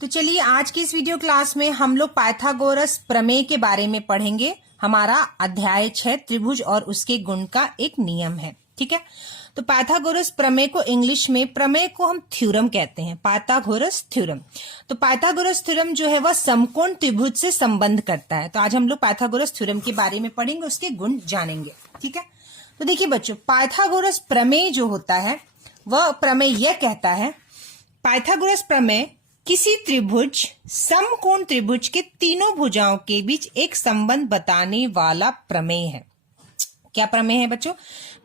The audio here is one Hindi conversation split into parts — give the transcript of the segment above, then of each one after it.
तो चलिए आज की इस वीडियो क्लास में हम लोग पाइथागोरस प्रमेय के बारे में पढ़ेंगे। हमारा अध्याय 6 त्रिभुज और उसके गुण का एक नियम है। ठीक है, तो पाइथागोरस प्रमेय को इंग्लिश में प्रमेय को हम थ्योरम कहते हैं, पाइथागोरस थ्योरम। तो पाइथागोरस थ्योरम जो है वह समकोण त्रिभुज से संबंध करता है। तो आज हम लोग पाइथागोरस थ्योरम के बारे में पढ़ेंगे, उसके गुण जानेंगे। ठीक है, तो देखिए बच्चों, पाइथागोरस प्रमेय जो होता है वह प्रमेय यह कहता है, पाइथागोरस प्रमेय किसी त्रिभुज समकोण त्रिभुज के तीनों भुजाओं के बीच एक संबंध बताने वाला प्रमेय है। क्या प्रमेय है बच्चों?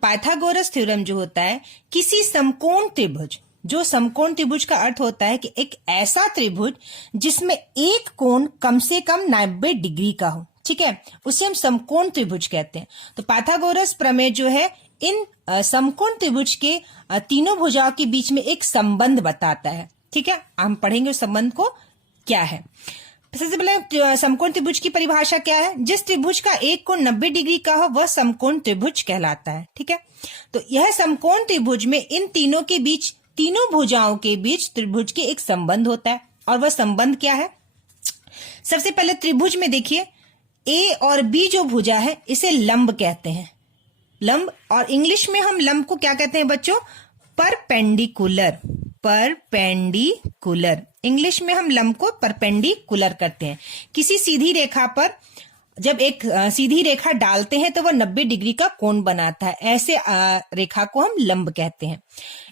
पाइथागोरस थ्योरम जो होता है किसी समकोण त्रिभुज, जो समकोण त्रिभुज का अर्थ होता है कि एक ऐसा त्रिभुज जिसमें एक कोण कम से कम 90 डिग्री का हो। ठीक है, उसे हम समकोण त्रिभुज कहते हैं। तो पाइथागोरस प्रमेय जो है इन समकोण त्रिभुज के तीनों भुजाओं के बीच में एक संबंध बताता है। ठीक है, हम पढ़ेंगे उस संबंध को क्या है। सबसे पहले समकोण त्रिभुज की परिभाषा क्या है? जिस त्रिभुज का एक कोण 90 डिग्री का हो वह समकोण त्रिभुज कहलाता है। ठीक है, तो यह समकोण त्रिभुज में इन तीनों के बीच, तीनों भुजाओं के बीच त्रिभुज के एक संबंध होता है। और वह संबंध क्या है? सबसे पहले त्रिभुज में देखिए, ए और बी जो भुजा है इसे लंब कहते हैं। लंब, और इंग्लिश में हम लंब को क्या कहते हैं बच्चों? परपेंडिकुलर। परपेंडिकुलर, इंग्लिश में हम लंब को परपेंडिकुलर करते हैं। किसी सीधी रेखा पर जब एक सीधी रेखा डालते हैं तो वह 90 डिग्री का कोण बनाता है, ऐसे रेखा को हम लंब कहते हैं।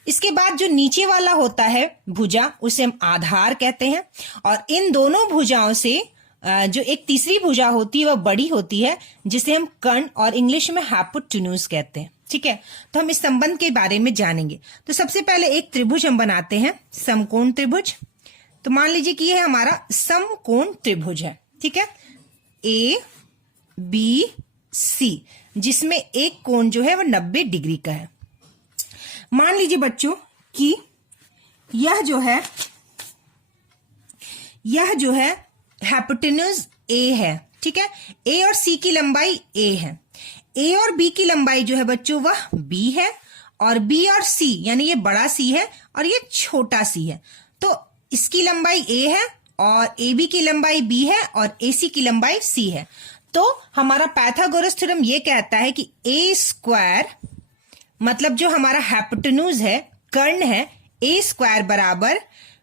इसके बाद जो नीचे वाला होता है भुजा, उसे हम आधार कहते हैं। और इन दोनों भुजाओं से जो एक तीसरी भुजा होती है वह बड़ी होती है, जिसे हम कर्ण और इंग्लिश में हाइपोटेन्यूज कहते हैं। ठीक है, तो हम इस संबंध के बारे में जानेंगे। तो सबसे पहले एक त्रिभुज हम बनाते हैं, समकोण त्रिभुज। तो मान लीजिए कि यह हमारा समकोण त्रिभुज है। ठीक है, ए बी सी, जिसमें एक कोण जो है वह 90 डिग्री का है। मान लीजिए बच्चों कि यह जो है हाइपोटेन्यूज ए है। ठीक है, ए और सी की लंबाई ए है। ए और बी की लंबाई जो है बच्चों वह बी है, और बी और सी यानी ये बड़ा सी है और ये छोटा सी है। तो इसकी लंबाई ए है और ए बी की लंबाई बी है और ए सी की लंबाई सी है। तो हमारा पाइथागोरस थ्योरम ये कहता है कि ए स्क्वायर, मतलब जो हमारा हाइपोटेन्यूज है, कर्ण है, ए स्क्वायर बराबर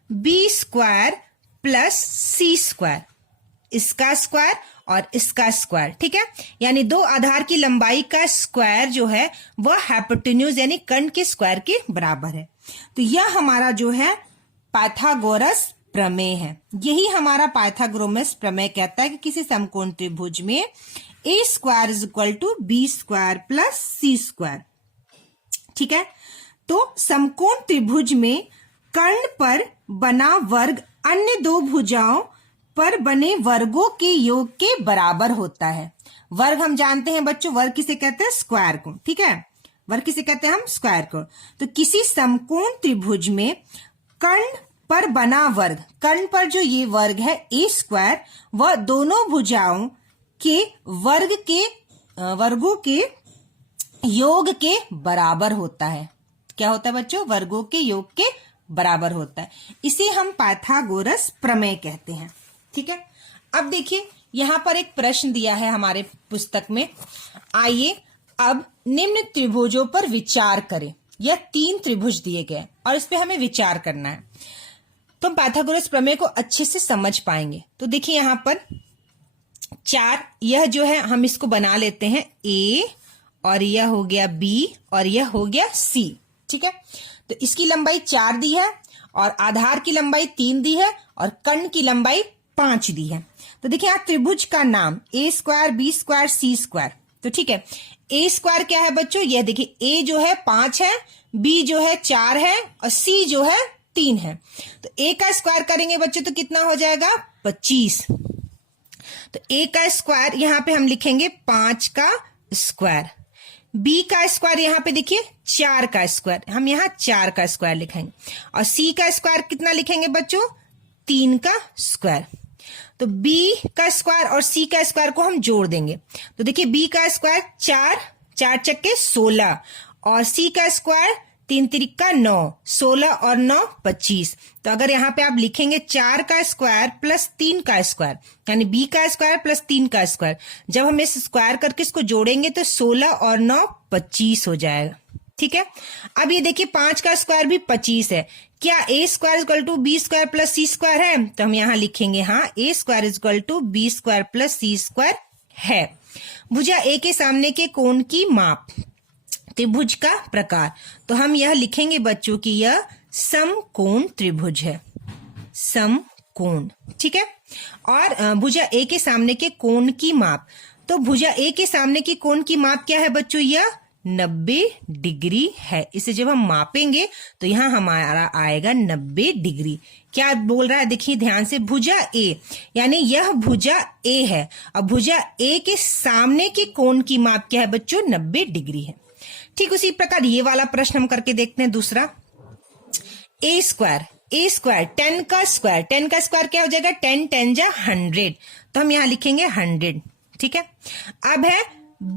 बी स्क्वायर प्लस सी स्क्वायर, इसका स्क्वायर और इसका स्क्वायर। ठीक है, यानी दो आधार की लंबाई का स्क्वायर जो है वह हाइपोटेन्यूज यानी कर्ण के स्क्वायर के बराबर है। तो यह हमारा जो है पाइथागोरस प्रमेय है। यही हमारा पाइथागोरस प्रमेय कहता है कि किसी समकोण त्रिभुज में A square is equal to B square plus C square. ठीक है, तो समकोण त्रिभुज में कर्ण पर बना वर्ग अन्य दो भुजाओं पर बने वर्गों के योग के बराबर होता है। वर्ग हम जानते हैं बच्चों, वर्ग किसे कहते हैं? स्क्वायर को। ठीक है, वर्ग किसे कहते हैं हम? स्क्वायर को। तो किसी समकोण त्रिभुज में कर्ण पर बना वर्ग, कर्ण पर जो ये वर्ग है ए स्क्वायर, वह दोनों भुजाओं के वर्गों के योग के बराबर होता है। क्या होता है बच्चों? वर्गों के योग के बराबर होता है। इसे हम पाइथागोरस प्रमेय कहते हैं। ठीक है, अब देखिए यहां पर एक प्रश्न दिया है हमारे पुस्तक में। आइए अब निम्न त्रिभुजों पर विचार करें। यह 3 त्रिभुज दिए गए और इस पे हमें विचार करना है, तो हम पाइथागोरस प्रमेय को अच्छे से समझ पाएंगे। तो देखिए यहां पर 4, यह जो है हम इसको बना लेते हैं ए, और यह हो गया बी, और यह हो गया सी। ठीक है, तो इसकी लंबाई 4 दी है और आधार की लंबाई 3 दी है और कर्ण की लंबाई 5 दी है। तो देखिए यहाँ त्रिभुज का नाम ए स्क्वायर बी स्क्वायर सी स्क्वायर। तो ठीक है, ए स्क्वायर क्या है बच्चों? यह देखिए ए जो है 5 है, बी जो है 4 है और सी जो है 3 है। तो ए का स्क्वायर करेंगे बच्चों तो कितना हो जाएगा? 25। तो ए का स्क्वायर यहां पे हम लिखेंगे 5 का स्क्वायर, बी का स्क्वायर यहां पे देखिए 4 का स्क्वायर, हम यहां 4 का स्क्वायर लिखेंगे, और सी का स्क्वायर कितना लिखेंगे बच्चों? 3 का स्क्वायर। तो बी का स्क्वायर और सी का स्क्वायर को हम जोड़ देंगे। तो देखिए बी का स्क्वायर 4, 4 चक्के 16, और सी का स्क्वायर 3 तिरिका 9, 16 और 9 25। तो अगर यहाँ पे आप लिखेंगे 4 का स्क्वायर प्लस 3 का स्क्वायर, यानी b का स्क्वायर प्लस 3 का स्क्वायर, जब हम इस स्क्वायर करके इसको जोड़ेंगे तो 16 और 9 25 हो जाएगा। ठीक है, अब ये देखिए 5 का स्क्वायर भी 25 है। क्या a square equal to B square plus C square है? तो हम यहाँ लिखेंगे हाँ, a square equal to B square plus C square है। भुजा a के सामने के कोण की माप, त्रिभुज का प्रकार, तो हम यह लिखेंगे बच्चों की यह समकोण त्रिभुज है, समकोण। ठीक है, और भुजा a के सामने के कोण की माप, तो भुजा a के सामने की कोण की माप क्या है बच्चों? यह 90 डिग्री है। इसे जब हम मापेंगे तो यहाँ हमारा आएगा 90 डिग्री। क्या बोल रहा है? देखिए ध्यान से, भुजा A, यानी यह भुजा A है, अब भुजा A के सामने के कोण की माप क्या है बच्चों? 90 डिग्री है। ठीक उसी प्रकार ये वाला प्रश्न हम करके देखते हैं। दूसरा, a स्क्वायर 10 का स्क्वायर क्या हो जाएगा? 10 10 जा 100, तो हम यहाँ लिखेंगे 100। ठीक है, अब है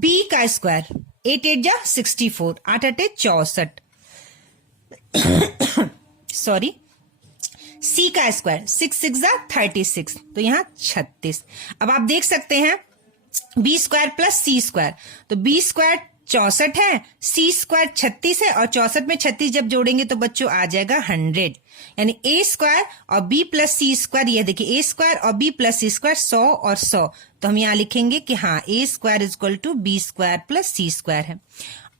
b का स्क्वायर, 8 8 जा 64, 8 8 64, सॉरी, c का स्क्वायर 6 6 जा 36, तो यहाँ 36। अब आप देख सकते हैं b square plus c square, तो b स्क्वायर 64 है, c स्क्वायर 36 है, और 64 में 36 जब जोड़ेंगे तो बच्चों आ जाएगा 100, यानी a स्क्वायर और b प्लस सी स्क्वायर, यह देखिए a स्क्वायर और b प्लस सी स्क्वायर 100 और 100, तो हम यहाँ लिखेंगे कि हाँ, a square is equal to B square plus C square है।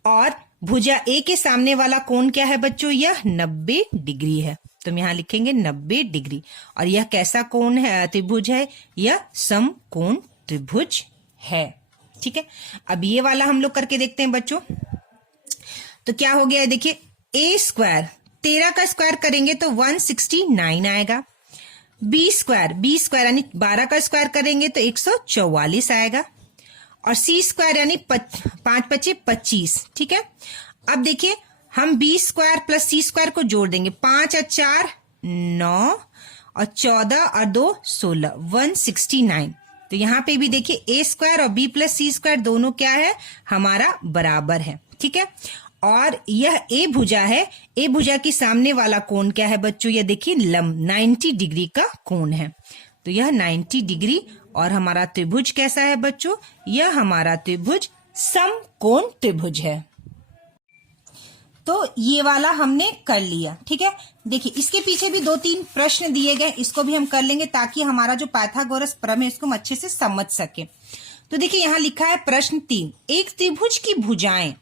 और भुजा a के सामने वाला कोण क्या है बच्चों? यह 90 डिग्री है, तो हम यहाँ लिखेंगे 90 डिग्री। और यह कैसा कोण है? त्रिभुज है, यह समकोण त्रिभुज है। ठीक है, अब ये वाला हम लोग करके देखते हैं बच्चों। तो क्या हो गया है? देखिए a स्क्वायर 13 का स्क्वायर करेंगे तो 169 आएगा, b स्क्वायर यानी 12 का स्क्वायर करेंगे तो 144 आएगा, और c स्क्वायर यानी 5 5 25। ठीक है, अब देखिए हम b square plus c square को जोड़ देंगे, 5 और 4 9 और 14 और 2 16, 169। तो यहाँ पे भी देखिए a स्क्वायर और b प्लस सी स्क्वायर दोनों क्या है? हमारा बराबर है। ठीक है, और यह a भुजा है, a भुजा के सामने वाला कोण क्या है बच्चों? यह देखिए लंब 90 डिग्री का कोण है, तो यह 90 डिग्री। और हमारा त्रिभुज कैसा है बच्चों? यह हमारा त्रिभुज समकोण त्रिभुज है। तो ये वाला हमने कर लिया। ठीक है, देखिए इसके पीछे भी 2-3 प्रश्न दिए गए, इसको भी हम कर लेंगे ताकि हमारा जो पाइथागोरस प्रमेय है इसको हम अच्छे से समझ सके। तो देखिए यहाँ लिखा है प्रश्न 3, एक त्रिभुज की भुजाएं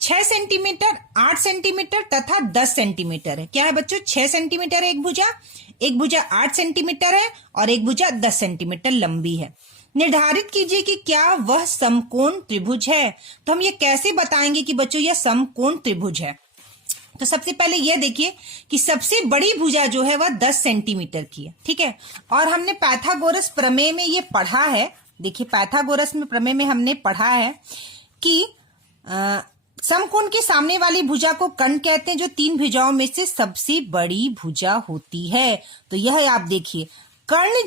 6 सेंटीमीटर, 8 सेंटीमीटर तथा 10 सेंटीमीटर है। क्या है बच्चों? 6 सेंटीमीटर है एक भुजा 8 सेंटीमीटर है और एक भुजा 10 सेंटीमीटर लंबी है। निर्धारित कीजिए कि क्या वह समकोण त्रिभुज है। तो हम ये कैसे बताएंगे कि बच्चों यह समकोण त्रिभुज है? तो सबसे पहले यह देखिए कि सबसे बड़ी भुजा जो है वह 10 सेंटीमीटर की है। ठीक है, और हमने पाइथागोरस प्रमेय में ये पढ़ा है, देखिए पाइथागोरस में प्रमेय में हमने पढ़ा है कि समकोण के सामने वाली भुजा को कर्ण कहते हैं, जो 3 भुजाओं में से सबसे बड़ी भुजा होती है। तो यह आप देखिए कर्ण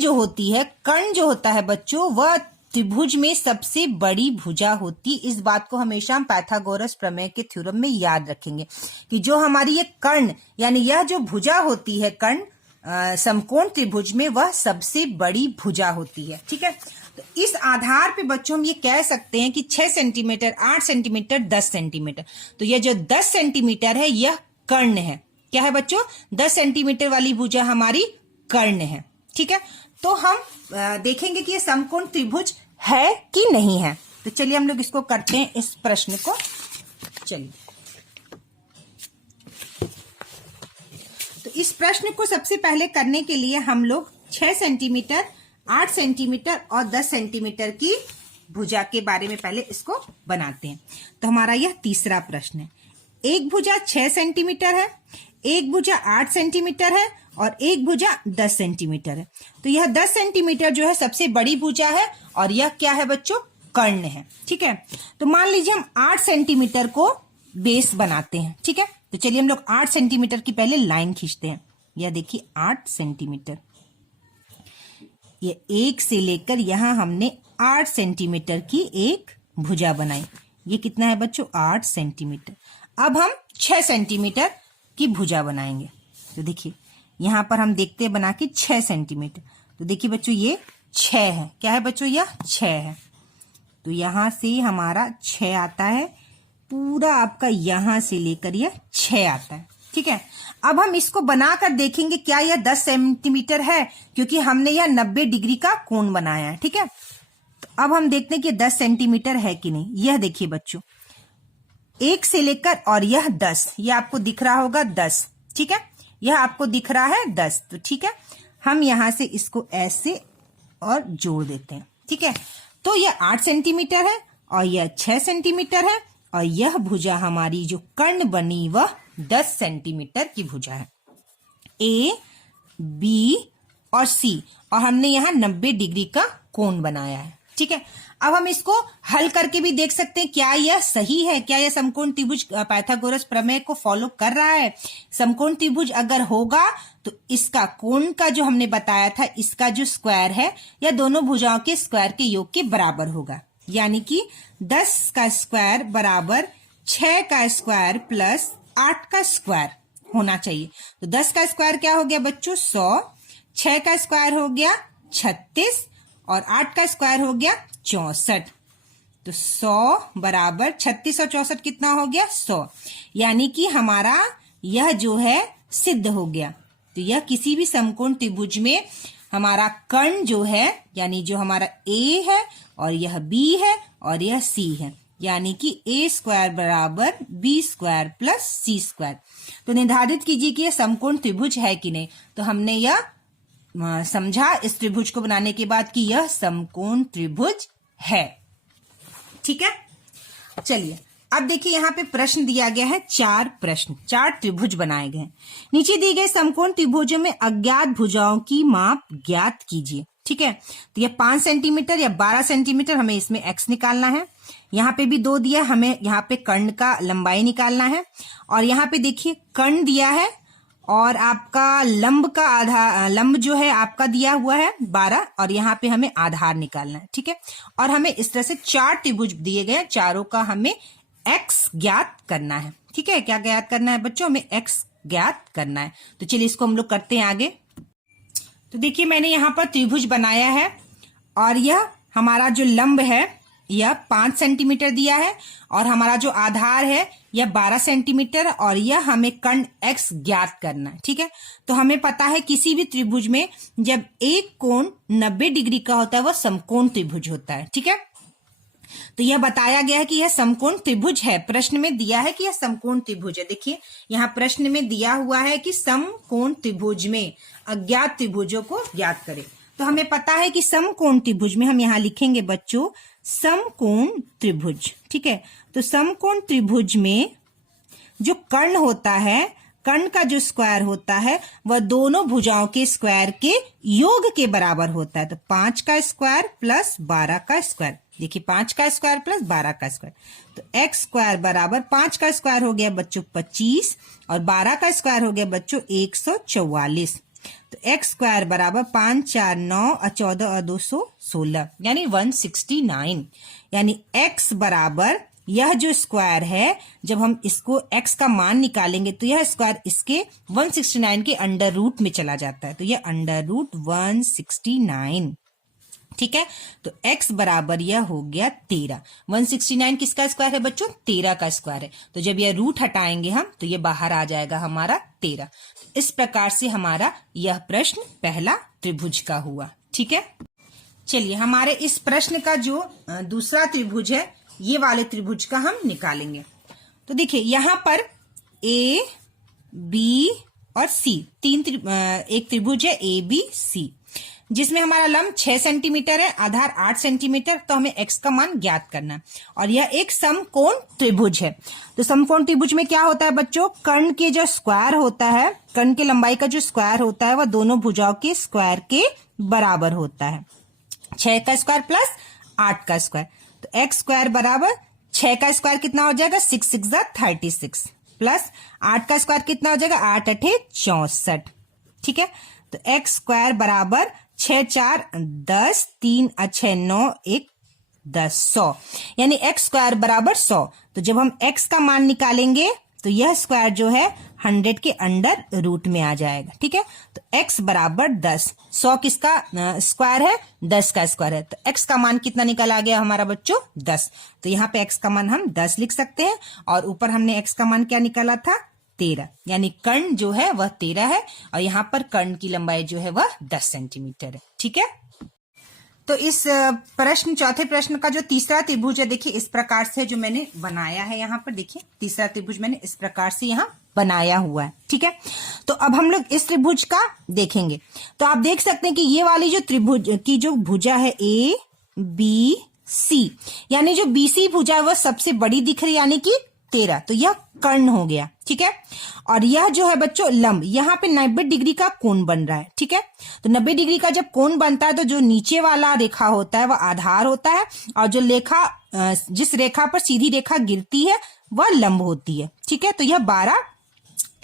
जो होता है बच्चों, वह त्रिभुज में सबसे बड़ी भुजा होती। इस बात को हमेशा हम पाइथागोरस प्रमेय के थ्योरम में याद रखेंगे कि जो हमारी ये कर्ण यानी यह जो भुजा होती है कर्ण समकोण त्रिभुज में, वह सबसे बड़ी भुजा होती है। ठीक है, तो इस आधार पे बच्चों हम ये कह सकते हैं कि 6 सेंटीमीटर, 8 सेंटीमीटर, 10 सेंटीमीटर, तो यह जो 10 सेंटीमीटर है यह कर्ण है। क्या है बच्चों? 10 सेंटीमीटर वाली भुजा हमारी कर्ण है। ठीक है, तो हम देखेंगे कि यह समकोण त्रिभुज है कि नहीं है। तो चलिए हम लोग इसको करते हैं, इस प्रश्न को। चलिए, तो इस प्रश्न को सबसे पहले करने के लिए हम लोग 6 सेंटीमीटर, 8 सेंटीमीटर और 10 सेंटीमीटर की भुजा के बारे में पहले इसको बनाते हैं। तो हमारा यह तीसरा प्रश्न है। एक भुजा 6 सेंटीमीटर है, एक भुजा 8 सेंटीमीटर है और एक भुजा 10 सेंटीमीटर है। तो यह 10 सेंटीमीटर जो है सबसे बड़ी भुजा है और यह क्या है बच्चों? कर्ण है। ठीक है, तो मान लीजिए हम 8 सेंटीमीटर को बेस बनाते हैं। ठीक है, तो चलिए हम लोग 8 सेंटीमीटर की पहले लाइन खींचते हैं। यह देखिए 8 सेंटीमीटर, ये 1 से लेकर यहां हमने 8 सेंटीमीटर की एक भुजा बनाई। ये कितना है बच्चों? 8 सेंटीमीटर। अब हम 6 सेंटीमीटर की भुजा बनाएंगे। तो देखिए यहाँ पर हम देखते हैं बना के 6 सेंटीमीटर। तो देखिए बच्चों ये 6 है। क्या है बच्चों? यह 6 है। तो यहाँ से हमारा 6 आता है, पूरा आपका यहाँ से लेकर यह 6 आता है। ठीक है, अब हम इसको बनाकर देखेंगे क्या यह 10 सेंटीमीटर है, क्योंकि हमने यह 90 डिग्री का कोण बनाया है। ठीक है, तो अब हम देखते हैं कि 10 सेंटीमीटर है कि नहीं। यह देखिए बच्चों, 1 से लेकर और यह 10, यह आपको दिख रहा होगा 10। ठीक है, यह आपको दिख रहा है 10। तो ठीक है, हम यहां से इसको ऐसे और जोड़ देते हैं। ठीक है, तो यह 8 सेंटीमीटर है और यह 6 सेंटीमीटर है और यह भुजा हमारी जो कर्ण बनी वह 10 सेंटीमीटर की भुजा है। ए, बी और सी, और हमने यहाँ 90 डिग्री का कोण बनाया है। ठीक है, अब हम इसको हल करके भी देख सकते हैं क्या यह सही है, क्या यह समकोण त्रिभुज पाइथागोरस प्रमेय को फॉलो कर रहा है। समकोण त्रिभुज अगर होगा तो इसका कोण का जो हमने बताया था, इसका जो स्क्वायर है या दोनों भुजाओं के स्क्वायर के योग के बराबर होगा। यानी कि 10 का स्क्वायर बराबर 6 का स्क्वायर प्लस 8 का स्क्वायर होना चाहिए। तो 10 का स्क्वायर क्या हो गया बच्चों? 100, 6 का स्क्वायर हो गया 36 और 8 का स्क्वायर हो गया 64। तो 100 बराबर 36 और 64 कितना हो गया? 100। यानी कि हमारा यह जो है सिद्ध हो गया। तो यह किसी भी समकोण त्रिभुज में हमारा कर्ण जो है, यानी जो हमारा ए है और यह बी है और यह सी है, यानी कि ए स्क्वायर बराबर बी स्क्वायर प्लस सी स्क्वायर। तो निर्धारित कीजिए कि यह समकोण त्रिभुज है कि नहीं। तो हमने यह समझा इस त्रिभुज को बनाने के बाद कि यह समकोण त्रिभुज है। ठीक है, चलिए अब देखिए यहाँ पे प्रश्न दिया गया है, 4 प्रश्न, 4 त्रिभुज बनाए गए हैं। नीचे दिए गए समकोण त्रिभुजों में अज्ञात भुजाओं की माप ज्ञात कीजिए। ठीक है, तो यह 5 सेंटीमीटर या 12 सेंटीमीटर, हमें इसमें x निकालना है। यहाँ पे भी 2 दिया, हमें यहाँ पे कर्ण का लंबाई निकालना है। और यहाँ पे देखिए कर्ण दिया है और आपका लंब का आधार, लंब जो है आपका दिया हुआ है 12, और यहाँ पे हमें आधार निकालना है। ठीक है, और हमें इस तरह से 4 त्रिभुज दिए गए, चारों का हमें x ज्ञात करना है। ठीक है, क्या ज्ञात करना है बच्चों? हमें x ज्ञात करना है। तो चलिए इसको हम लोग करते हैं आगे। तो देखिए मैंने यहाँ पर त्रिभुज बनाया है और यह हमारा जो लंब है यह 5 सेंटीमीटर दिया है और हमारा जो आधार है यह 12 सेंटीमीटर और यह हमें कर्ण x ज्ञात करना है। ठीक है, तो हमें पता है किसी भी त्रिभुज में जब एक कोण 90 डिग्री का होता है वह समकोण त्रिभुज होता है। ठीक है, तो यह बताया गया है कि यह समकोण त्रिभुज है। प्रश्न में दिया है कि यह समकोण त्रिभुज है। देखिए यहाँ प्रश्न में दिया हुआ है कि समकोण त्रिभुज में अज्ञात त्रिभुजों को ज्ञात करें। तो हमें पता है कि समकोण त्रिभुज में हम यहाँ लिखेंगे बच्चों समकोण त्रिभुज। ठीक है, तो समकोण त्रिभुज में जो कर्ण होता है, कर्ण का जो स्क्वायर होता है वह दोनों भुजाओं के स्क्वायर के योग के बराबर होता है। तो 5 का स्क्वायर प्लस 12 का स्क्वायर, देखिए 5 का स्क्वायर प्लस 12 का स्क्वायर, तो x स्क्वायर बराबर 5 का स्क्वायर हो गया बच्चों 25 और 12 का स्क्वायर हो गया बच्चों 144। तो x स्क्वायर बराबर 5 4 9 और 14 और 216 यानी 169। यानी x बराबर यह जो स्क्वायर है, जब हम इसको x का मान निकालेंगे तो यह स्क्वायर इसके 169 के अंडर रूट में चला जाता है। तो यह अंडर रूट 169। ठीक है, तो x बराबर यह हो गया 13। 169 किसका स्क्वायर है बच्चों? 13 का स्क्वायर है। तो जब यह रूट हटाएंगे हम तो यह बाहर आ जाएगा हमारा 13। इस प्रकार से हमारा यह प्रश्न पहला त्रिभुज का हुआ। ठीक है, चलिए हमारे इस प्रश्न का जो दूसरा त्रिभुज है ये वाले त्रिभुज का हम निकालेंगे। तो देखिए यहाँ पर A, B और C एक त्रिभुज है ABC, जिसमें हमारा लंब 6 सेंटीमीटर है, आधार 8 सेंटीमीटर। तो हमें x का मान ज्ञात करना है और यह एक समकोण त्रिभुज है। तो समकोण त्रिभुज में क्या होता है बच्चों? कर्ण के जो स्क्वायर होता है, कर्ण के लंबाई का जो स्क्वायर होता है वह दोनों भुजाओं के स्क्वायर के बराबर होता है। 6 का स्क्वायर प्लस 8 का स्क्वायर, तो x स्क्वायर बराबर 6 का स्क्वायर कितना हो जाएगा? 6 6 36 प्लस 8 का स्क्वायर कितना हो जाएगा? 8 8 64। ठीक है, तो x स्क्वायर बराबर 6 4 10 3 6 9 1 10, 100, यानी x स्क्वायर बराबर 100। तो जब हम x का मान निकालेंगे तो यह स्क्वायर जो है 100 के अंडर रूट में आ जाएगा। ठीक है, तो x बराबर 10, 100 किसका स्क्वायर है, 10 का स्क्वायर है, तो x का मान कितना निकल आ गया हमारा बच्चों, 10। तो यहाँ पे x का मान हम 10 लिख सकते हैं और ऊपर हमने x का मान क्या निकाला था, 13, यानी कर्ण जो है वह 13 है और यहाँ पर कर्ण की लंबाई जो है वह 10 सेंटीमीटर है। ठीक है, तो इस प्रश्न, चौथे प्रश्न का जो तीसरा त्रिभुज है, देखिए इस प्रकार से जो मैंने बनाया है, यहाँ पर देखिए तीसरा त्रिभुज मैंने इस प्रकार से यहाँ बनाया हुआ है। ठीक है, तो अब हम लोग इस त्रिभुज का देखेंगे। तो आप देख सकते हैं कि ये वाली जो त्रिभुज की जो भुजा है ए बी सी, यानी जो बीसी भुजा है वह सबसे बड़ी दिख रही है, यानी कि 13, तो यह कर्ण हो गया। ठीक है, और यह जो है बच्चों लंब, यहाँ पे 90 डिग्री का कोण बन रहा है। ठीक है, तो 90 डिग्री का जब कोण बनता है तो जो नीचे वाला रेखा होता है वह आधार होता है और जो जिस रेखा पर सीधी रेखा गिरती है वह लंब होती है। ठीक है, तो यह 12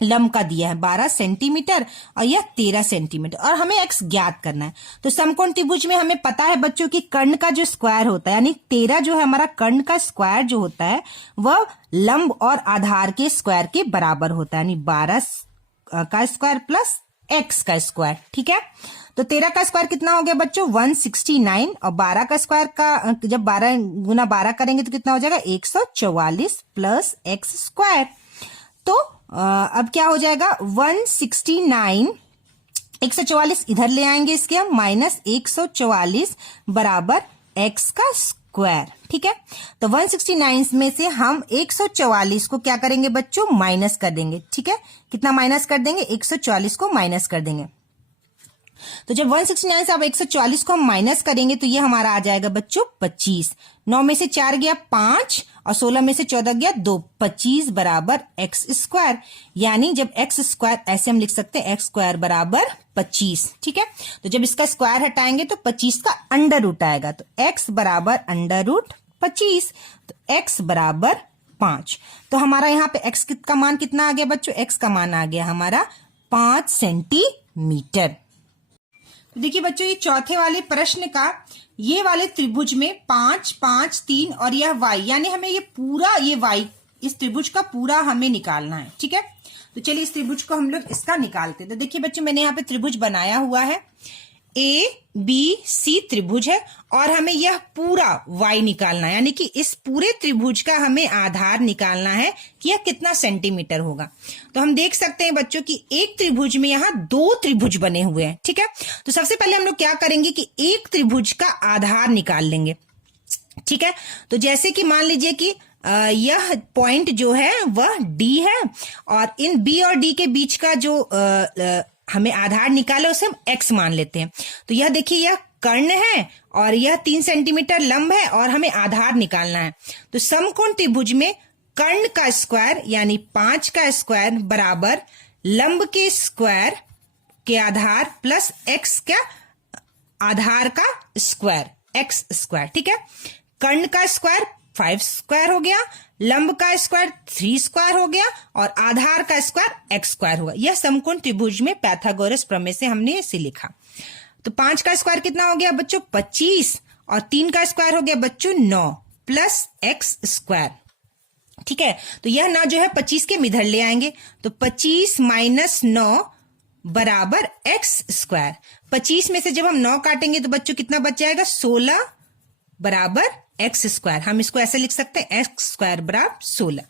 लंब का दिया है, 12 सेंटीमीटर और यह 13 सेंटीमीटर, और हमें x ज्ञात करना है। तो समकोण त्रिभुज में हमें पता है बच्चों कि कर्ण का जो स्क्वायर होता है, यानी 13 जो है हमारा कर्ण का स्क्वायर जो होता है वह लंब और आधार के स्क्वायर के बराबर होता है, यानी 12 का स्क्वायर प्लस x का स्क्वायर। ठीक है, तो 13 का स्क्वायर कितना हो गया बच्चों, 169, और 12 का स्क्वायर का जब 12 गुना 12 करेंगे तो कितना हो जाएगा, 144 प्लस x स्क्वायर। तो अब क्या हो जाएगा, 169, 144 इधर ले आएंगे इसके हम, माइनस 144 बराबर x का स्क्वायर। ठीक है, तो 169 में से हम 144 को क्या करेंगे बच्चों, माइनस कर देंगे। ठीक है, कितना माइनस कर देंगे, 144 को माइनस कर देंगे। तो जब 169 से अब 144 को हम माइनस करेंगे तो ये हमारा आ जाएगा बच्चों 25, 9 में से 4 गया 5 और 16 में से 14 गया 2, 25 बराबर x स्क्वायर, यानी जब x स्क्वायर ऐसे हम लिख सकते हैं x स्क्वायर बराबर 25। ठीक है, तो जब इसका स्क्वायर हटाएंगे तो 25 का अंडर रूट आएगा, तो x बराबर अंडर रूट 25, तो x बराबर 5। तो हमारा यहाँ पे x का मान कितना आ गया बच्चों, x का मान आ गया हमारा 5 सेंटीमीटर। तो देखिए बच्चों, ये चौथे वाले प्रश्न का ये वाले त्रिभुज में 5, 5, 3 और यह y, यानी हमें ये पूरा ये y इस त्रिभुज का पूरा हमें निकालना है। ठीक है, तो चलिए इस त्रिभुज को हम लोग इसका निकालते हैं। तो देखिए बच्चों, मैंने यहाँ पे त्रिभुज बनाया हुआ है, ए बी सी त्रिभुज है और हमें यह पूरा y निकालना है, यानी कि इस पूरे त्रिभुज का हमें आधार निकालना है कि यह कितना सेंटीमीटर होगा। तो हम देख सकते हैं बच्चों कि एक त्रिभुज में यहाँ 2 त्रिभुज बने हुए हैं। ठीक है, तो सबसे पहले हम लोग क्या करेंगे कि एक त्रिभुज का आधार निकाल लेंगे। ठीक है, तो जैसे कि मान लीजिए कि यह पॉइंट जो है वह D है और इन B और D के बीच का जो हमें आधार निकाले उसे हम x मान लेते हैं। तो यह देखिए, यह कर्ण है और यह 3 सेंटीमीटर लंब है और हमें आधार निकालना है। तो समकोण त्रिभुज में कर्ण का स्क्वायर यानी 5 का स्क्वायर बराबर लंब के स्क्वायर के आधार प्लस x का आधार का स्क्वायर, x स्क्वायर। ठीक है, कर्ण का स्क्वायर 5 स्क्वायर हो गया, लंब का स्क्वायर 3 स्क्वायर हो गया और आधार का स्क्वायर x स्क्वायर होगा। यह समकोण त्रिभुज में पाइथागोरस प्रमेय से हमने इसे लिखा। तो 5 का स्क्वायर कितना हो गया बच्चों, 25 और 3 का स्क्वायर हो गया बच्चों 9 प्लस x स्क्वायर। ठीक है, तो यह 9 जो है 25 के इधर ले आएंगे, तो 25 माइनस 9 बराबर x स्क्वायर। 25 में से जब हम 9 काटेंगे तो बच्चों कितना बच जाएगा, 16 बराबर x स्क्वायर। हम इसको ऐसे लिख सकते हैं, x स्क्वायर बराबर 16।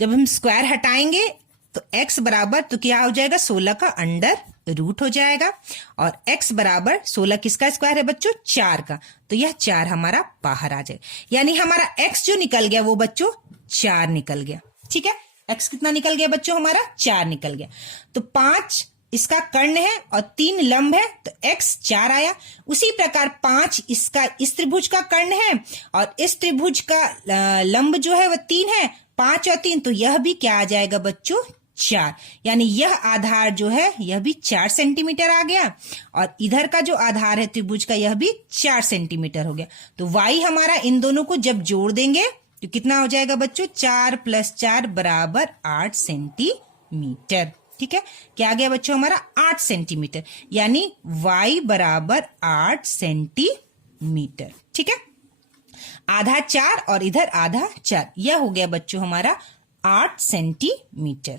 जब हम स्क्वायर हटाएंगे तो x बराबर, तो क्या हो जाएगा, 16 का अंडर रूट हो जाएगा और x बराबर 16 किसका स्क्वायर है बच्चों, 4 का, तो यह 4 हमारा बाहर आ जाएगा, यानी हमारा x जो निकल गया वो बच्चों 4 निकल गया। ठीक है, x कितना निकल गया बच्चों, हमारा 4 निकल गया। तो 5 इसका कर्ण है और 3 लंब है तो x 4 आया। उसी प्रकार 5 इसका इस त्रिभुज का कर्ण है और इस त्रिभुज का लंब जो है वह 3 है, 5 और 3, तो यह भी क्या आ जाएगा बच्चों, 4, यानी यह आधार जो है यह भी 4 सेंटीमीटर आ गया और इधर का जो आधार है त्रिभुज का यह भी 4 सेंटीमीटर हो गया। तो y हमारा इन दोनों को जब जोड़ देंगे तो कितना हो जाएगा बच्चों, 4 + 4 बराबर 8 सेंटीमीटर। ठीक है, क्या आ गया बच्चों, हमारा 8 सेंटीमीटर, यानी y बराबर 8 सेंटीमीटर। ठीक है, आधा 4 और इधर आधा 4, यह हो गया बच्चों हमारा 8 सेंटीमीटर।